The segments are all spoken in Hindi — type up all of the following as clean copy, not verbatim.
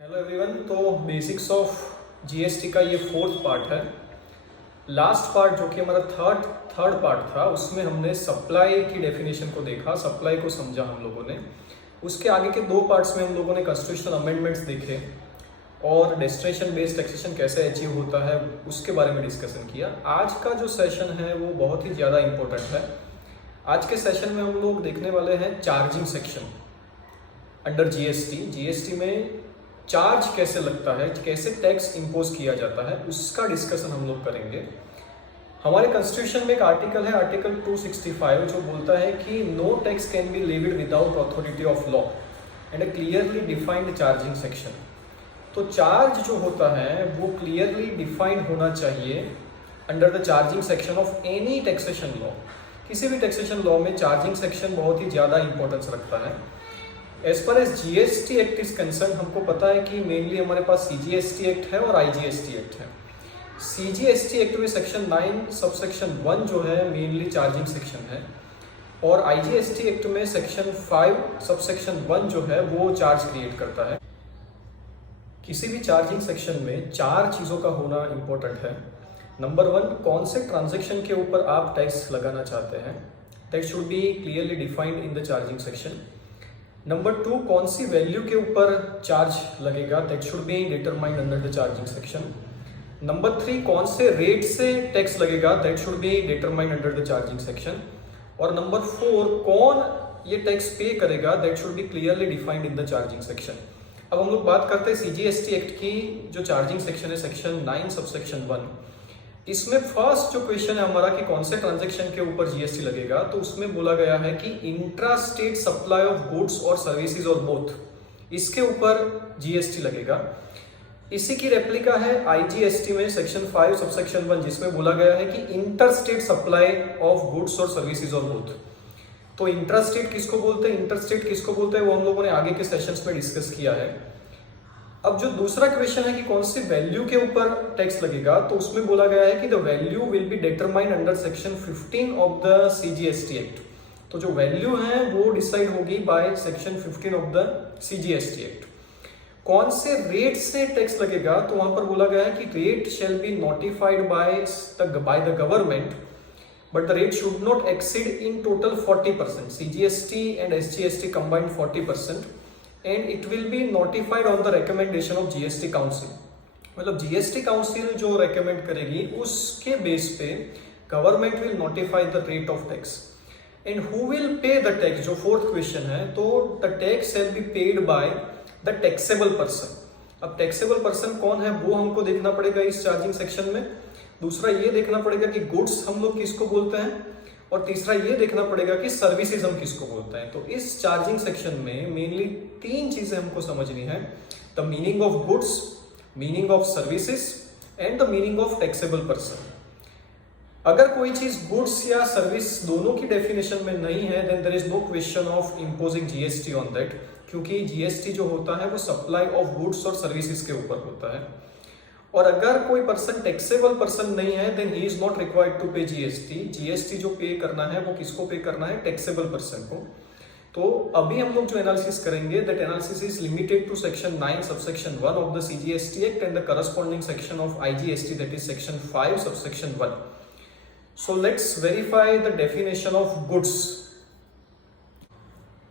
Hello everyone. तो बेसिक्स ऑफ जीएसटी का ये फोर्थ पार्ट है। लास्ट पार्ट जो कि हमारा थर्ड पार्ट था, उसमें हमने सप्लाई की डेफिनेशन को देखा, सप्लाई को समझा हम लोगों ने। उसके आगे के दो पार्ट्स में हम लोगों ने कॉन्स्टिट्यूशनल अमेंडमेंट्स देखे और डेस्टिनेशन बेस्ड टैक्सेशन कैसे अचीव होता है उसके बारे में डिस्कशन किया। आज का जो सेशन है वो बहुत ही ज़्यादा इम्पोर्टेंट है। आज के सेशन में हम लोग देखने वाले हैं चार्जिंग सेक्शन अंडर जीएसटी में चार्ज कैसे लगता है, कैसे टैक्स इम्पोज किया जाता है, उसका डिस्कशन हम लोग करेंगे। हमारे कॉन्स्टिट्यूशन में एक आर्टिकल है, आर्टिकल 265, जो बोलता है कि no tax can be levied without authority of law and a clearly defined charging section. तो चार्ज जो होता है वो क्लियरली डिफाइंड होना चाहिए under the charging section of any taxation law. किसी भी टैक्सेशन लॉ में चार्जिंग सेक्शन बहुत ही ज़्यादा इंपॉर्टेंस रखता है। As far as GST act is concern, हमको पता है कि मेनली हमारे पास सीजीएसटी एक्ट है और आईजीएसटी एक्ट है। सीजीएसटी एक्ट में सेक्शन 9 सबसेक्शन 1 जो है मेनली चार्जिंग सेक्शन है, और आईजीएसटी एक्ट में सेक्शन 5 सबसेक्शन 1 जो है वो चार्ज क्रिएट करता है। किसी भी चार्जिंग सेक्शन में चार चीज़ों का होना इम्पोर्टेंट है। नंबर 1, कौन से ट्रांजेक्शन के ऊपर आप टैक्स लगाना चाहते हैं, that should be clearly defined in the charging section. Number 2, कौन सी वैल्यू के ऊपर चार्ज लगेगा, that should be determined under the charging section. Number 3, कौन से रेट से टैक्स लगेगा, that should be determined under the charging section. और नंबर 4, कौन ये टैक्स पे करेगा, that should be clearly defined in the charging section. अब हम लोग बात करते हैं सीजीएसटी एक्ट की। जो चार्जिंग सेक्शन है सेक्शन 9 सबसेक्शन 1, इसमें फर्स्ट जो क्वेश्चन है हमारा कि कौन से ट्रांजैक्शन के ऊपर जीएसटी लगेगा, तो उसमें बोला गया है कि intra state supply of goods और सर्विसेज और बोथ, इसके ऊपर जीएसटी लगेगा। इसी की रेप्लिका है आईजीएसटी में सेक्शन 5 सबसेक्शन 1, जिसमें बोला गया है कि inter state supply of goods और सर्विसेज और बोथ। तो इंट्रा स्टेट किसको बोलते हैं, इंटर स्टेट किसको बोलते हैं, वो हम लोगों ने आगे के सेशंस में डिस्कस किया है। अब जो दूसरा क्वेश्चन है कि कौन सी वैल्यू के ऊपर टैक्स लगेगा, तो उसमें बोला गया है कि the value will be determined under section 15 of the CGST act. तो जो वैल्यू है वो डिसाइड होगी by section 15 of the CGST act. कौन से रेट से टैक्स लगेगा, तो वहां पर बोला गया है कि rate shall be notified by the government, but the rate should not exceed in total 40%. CGST and SGST combined 40%, and it will be notified on the recommendation of GST Council. मतलब GST Council जो recommend करेगी उसके बेस पे government will notify the rate of tax. And who will pay the tax? जो फोर्थ क्वेश्चन है, तो the tax shall be paid by the taxable person. अब टैक्सेबल पर्सन कौन है वो हमको देखना पड़ेगा इस चार्जिंग सेक्शन में। दूसरा ये देखना पड़ेगा कि गुड्स हम लोग किसको बोलते हैं, और तीसरा ये देखना पड़ेगा कि सर्विसेज हम किसको बोलते हैं। तो इस चार्जिंग सेक्शन में मेनली तीन चीजें हमको समझनी है, the meaning of goods, meaning of services and the meaning of taxable person. अगर कोई चीज गुड्स या सर्विस दोनों की डेफिनेशन में नहीं है, then there is no question of imposing GST on that, क्योंकि जीएसटी जो होता है वो सप्लाई ऑफ गुड्स और सर्विसेज के ऊपर होता है। और अगर कोई पर्सन टैक्सेबल पर्सन नहीं है, then he is not required to pay GST. GST जो पे करना है वो किसको पे करना है, टैक्सेबल पर्सन को। तो अभी हम लोग जो एनालिसिस करेंगे, that analysis is limited to section 9 subsection 1 of the CGST act and the corresponding section of IGST, that is section 5 subsection 1। So let's verify the definition of goods.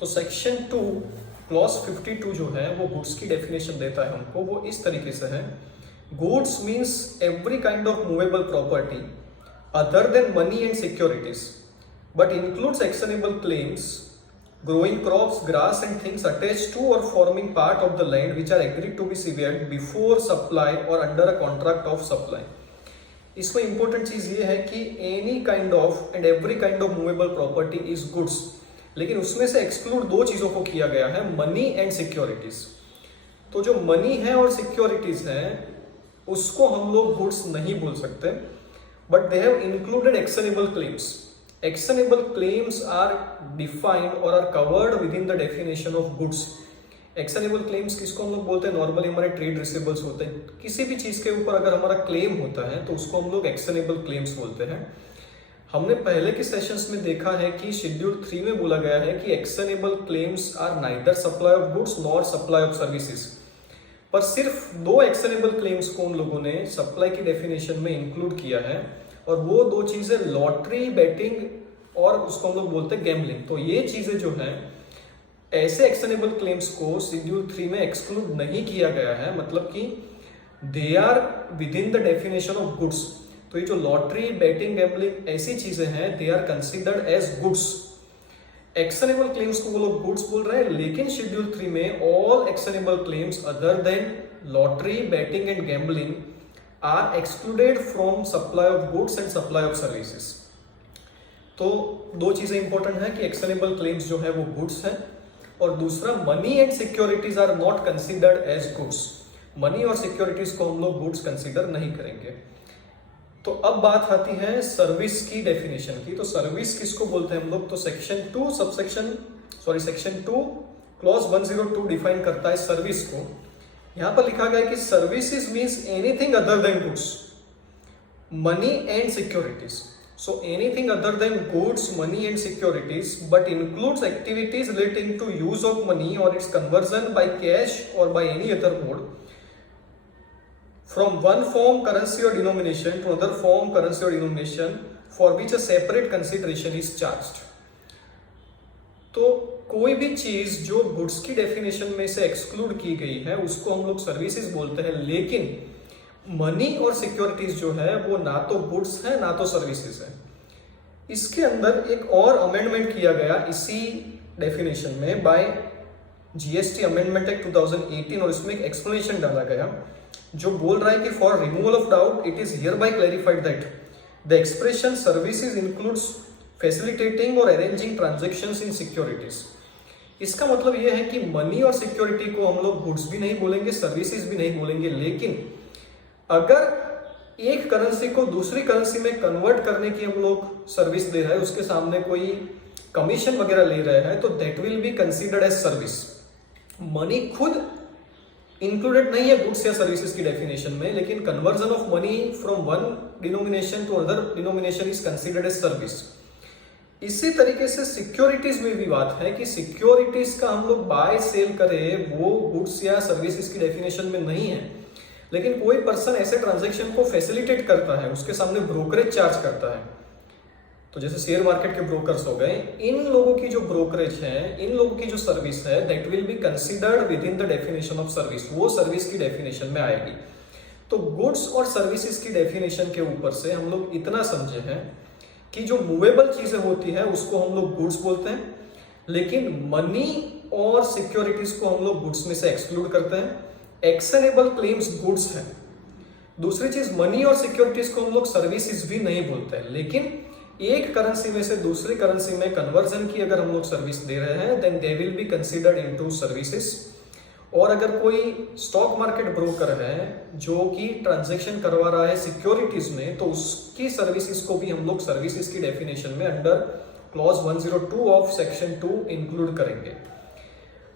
तो सेक्शन 2 क्लॉज 52 जो है वो गुड्स की डेफिनेशन देता है हमको। वो इस तरीके से है, goods means every kind of movable property other than money and securities, but includes actionable claims, growing crops, grass and things attached to or forming part of the land which are agreed to be severed before supply or under a contract of supply. इसमें इंपॉर्टेंट चीज ये है कि any kind of and every kind of movable property is goods, लेकिन उसमें से एक्सक्लूड दो चीजों को किया गया है, मनी एंड सिक्योरिटीज। तो जो मनी है और सिक्योरिटीज है उसको हम लोग गुड्स नहीं बोल सकते, but they have included actionable claims. Actionable claims are defined और are covered within the definition of goods. Actionable claims किसको हम लोग बोलते हैं, नॉर्मली हमारे ट्रेड रिसीवेबल्स होते हैं। किसी भी चीज के ऊपर अगर हमारा क्लेम होता है तो उसको हम लोग एक्शनेबल क्लेम्स बोलते हैं। हमने पहले के सेशंस में देखा है कि शेड्यूल 3 में बोला गया है कि actionable claims are neither supply of goods nor supply of services. पर सिर्फ 2 एक्शनेबल क्लेम्स को उन लोगों ने सप्लाई की डेफिनेशन में इंक्लूड किया है, और वो 2 चीजें लॉटरी, बेटिंग और उसको हम लोग बोलते हैं गैम्बलिंग। तो ये चीजें जो हैं, ऐसे एक्शनेबल क्लेम्स को शेड्यूल 3 में एक्सक्लूड नहीं किया गया है, मतलब कि they are within the definition of goods. तो ये जो लॉटरी, बेटिंग, गैम्बलिंग ऐसी चीजें हैं, they are considered as goods. Actionable claims को वो लोग गुड्स बोल रहे हैं, लेकिन शेड्यूल 3 में all actionable claims other than lottery, betting and gambling are excluded from supply of goods and supply of services. तो 2 चीजें इंपॉर्टेंट है कि एक्शनेबल क्लेम्स जो है वो गुड्स हैं, और दूसरा money and securities are not considered as goods. Money और सिक्योरिटीज को हम लोग गुड्स कंसिडर नहीं करेंगे। तो अब बात आती है सर्विस की डेफिनेशन की। तो सर्विस किसको बोलते हैं हम लोग? तो सेक्शन 2 क्लॉज 102 डिफाइन करता है सर्विस को। यहां पर लिखा गया है कि services means anything other than goods, money and securities. So anything other than goods, money and securities, but includes activities relating to use of money or its conversion by cash or by any other mode from one form, currency or denomination to another form, currency or denomination for which a separate consideration is charged. तो कोई भी चीज जो गुड्स की डेफिनेशन में से एक्सक्लूड की गई है उसको हम लोग सर्विसेज बोलते हैं, लेकिन मनी और सिक्योरिटीज जो है वो ना तो गुड्स है ना तो सर्विसेज है। इसके अंदर एक और अमेंडमेंट किया गया इसी डेफिनेशन में बाय जीएसटी अमेंडमेंट एक्ट 2018, और इसमें एक एक्सप्लेनेशन डाला गया जो बोल रहा है कि for removal of doubt it is here bye clarified that the expression services includes facilitating और अरेंजिंग ट्रांजैक्शंस इन सिक्योरिटीज। इसका मतलब यह है कि मनी और सिक्योरिटी को हम लोग गुड्स भी नहीं बोलेंगे, सर्विसेज भी नहीं बोलेंगे, लेकिन अगर एक करेंसी को दूसरी करेंसी में कन्वर्ट करने की हम लोग सर्विस दे रहे हैं, उसके सामने कोई कमीशन वगैरह ले रहे हैं, तो that will be considered as service. Money खुद इंक्लूडेड नहीं है गुड्स या सर्विसेज की डेफिनेशन में, लेकिन conversion of money from one denomination to other denomination is considered as service. इसी तरीके से सिक्योरिटीज में भी बात है कि सिक्योरिटीज का हम लोग बाय सेल करें वो गुड्स या सर्विसेज की डेफिनेशन में नहीं है, लेकिन कोई पर्सन ऐसे ट्रांजैक्शन को फैसिलिटेट करता है, उसके सामने ब्रोकरेज चार्ज करता है। तो जैसे शेयर मार्केट के ब्रोकर्स हो गए, इन लोगों की जो ब्रोकरेज है, इन लोगों की जो सर्विस है, that will be considered with in the definition of service, वो सर्विस की डेफिनेशन में आएगी। तो गुड्स और सर्विसेज की डेफिनेशन के ऊपर से हम लोग इतना समझे हैं कि जो मूवेबल चीजें होती है उसको हम लोग गुड्स बोलते हैं, लेकिन मनी और सिक्योरिटीज को हम लोग गुड्स में से एक्सक्लूड करते हैं। एक्शनेबल क्लेम्स गुड्स है। दूसरी चीज, मनी और सिक्योरिटीज को हम लोग सर्विसेज भी नहीं बोलते हैं, लेकिन एक करेंसी में से दूसरी करेंसी में कन्वर्जन की अगर हम लोग सर्विस दे रहे हैं then they will be considered into services. और अगर कोई स्टॉक मार्केट ब्रोकर है जो कि ट्रांजैक्शन करवा रहा है सिक्योरिटीज में, तो उसकी सर्विसेज को भी हम लोग सर्विसेज की डेफिनेशन में under clause 102 of section 2 include करेंगे।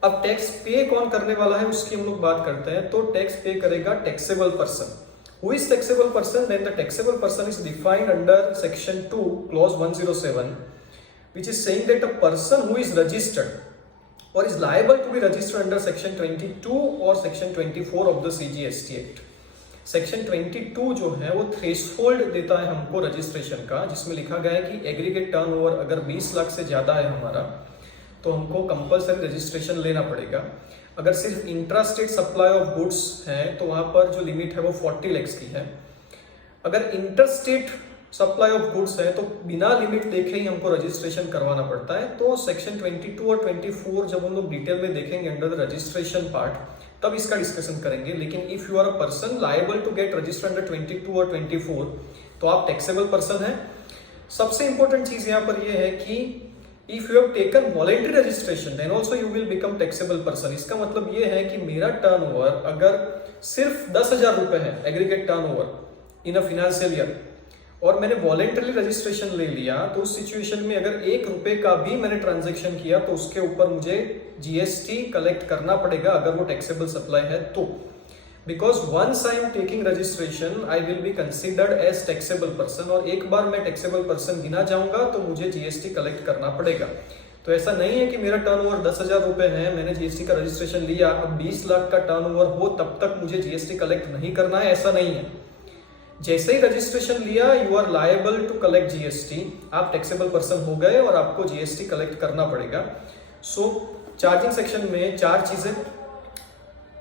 अब टैक्स पे कौन करने वाला है उसकी हम लोग बात करते हैं। तो टैक्स पे करेगा taxable person. Who is taxable person? Then the taxable person is defined under section 2 clause 107, which is saying that a person who is registered or is liable to be registered under section 22 or section 24 of the CGST Act. Section 22 जो है वो थ्रेशोल्ड देता है हमको रजिस्ट्रेशन का, जिसमें लिखा गया है कि एग्रीगेट टर्नओवर अगर 20 लाख से ज्यादा है हमारा तो हमको कंपलसरी रजिस्ट्रेशन लेना पड़ेगा। अगर सिर्फ intra state supply of goods है तो वहां पर जो लिमिट है वो 40 लाख की है। अगर inter state supply of goods है तो बिना लिमिट देखे ही हमको रजिस्ट्रेशन करवाना पड़ता है। तो सेक्शन 22 और 24 जब हम लोग डिटेल में देखेंगे अंडर द रजिस्ट्रेशन पार्ट तब इसका डिस्कशन करेंगे। लेकिन if you are a person liable to get registered under 22 और 24 तो आप टैक्सेबल पर्सन है। सबसे इंपॉर्टेंट चीज यहाँ पर यह है कि if you have taken voluntary registration then also you will become taxable person. इसका मतलब ये है कि मेरा टर्नओवर अगर सिर्फ 10,000 रुपए है aggregate turnover in a financial year और मैंने वॉलेंटरी रजिस्ट्रेशन ले लिया, तो उस सिचुएशन में अगर 1 रुपए का भी मैंने ट्रांजैक्शन किया तो उसके ऊपर मुझे जीएसटी कलेक्ट करना पड़ेगा अगर वो टैक्सेबल सप्लाई है तो। Because once I am taking registration I will be considered as taxable person, और एक बार मैं टैक्सेबल पर्सन गिना जाऊंगा तो मुझे जीएसटी कलेक्ट करना पड़ेगा। तो ऐसा नहीं है कि मेरा टर्नओवर 10,000 रुपए है, मैंने जीएसटी का रजिस्ट्रेशन लिया, अब 20 लाख का टर्नओवर हो तब तक मुझे जीएसटी कलेक्ट नहीं करना है, ऐसा नहीं है। जैसे ही रजिस्ट्रेशन लिया you are liable to collect GST, आप टैक्सेबल पर्सन हो गए और आपको जीएसटी कलेक्ट करना पड़ेगा। सो चार्जिंग सेक्शन में 4 चीजें,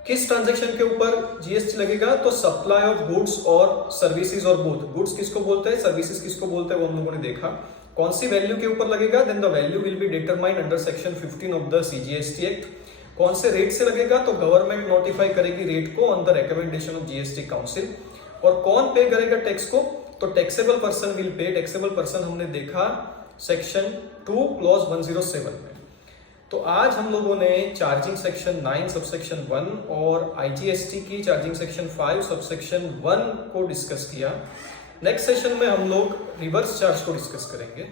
किस ट्रांजैक्शन के ऊपर जीएसटी लगेगा, तो सप्लाई ऑफ गुड्स और सर्विसेज और बोथ। गुड्स किसको बोलते हैं, सर्विसेज किसको बोलते हैं, वो हम लोगों ने देखा। कौन सी वैल्यू के ऊपर लगेगा, then the value will be determined under section 15 of the CGST act. कौन से रेट से लगेगा, तो गवर्नमेंट नोटिफाई करेगी रेट को on the recommendation of GST council. और कौन पे करेगा टैक्स को, तो taxable person will pay. Taxable person हमने देखा सेक्शन 2 क्लॉज 107 में। तो आज हम लोगों ने चार्जिंग सेक्शन 9 सबसेक्शन 1 और आईजीएसटी की चार्जिंग सेक्शन 5 सबसेक्शन 1 को डिस्कस किया। नेक्स्ट सेशन में हम लोग रिवर्स चार्ज को डिस्कस करेंगे।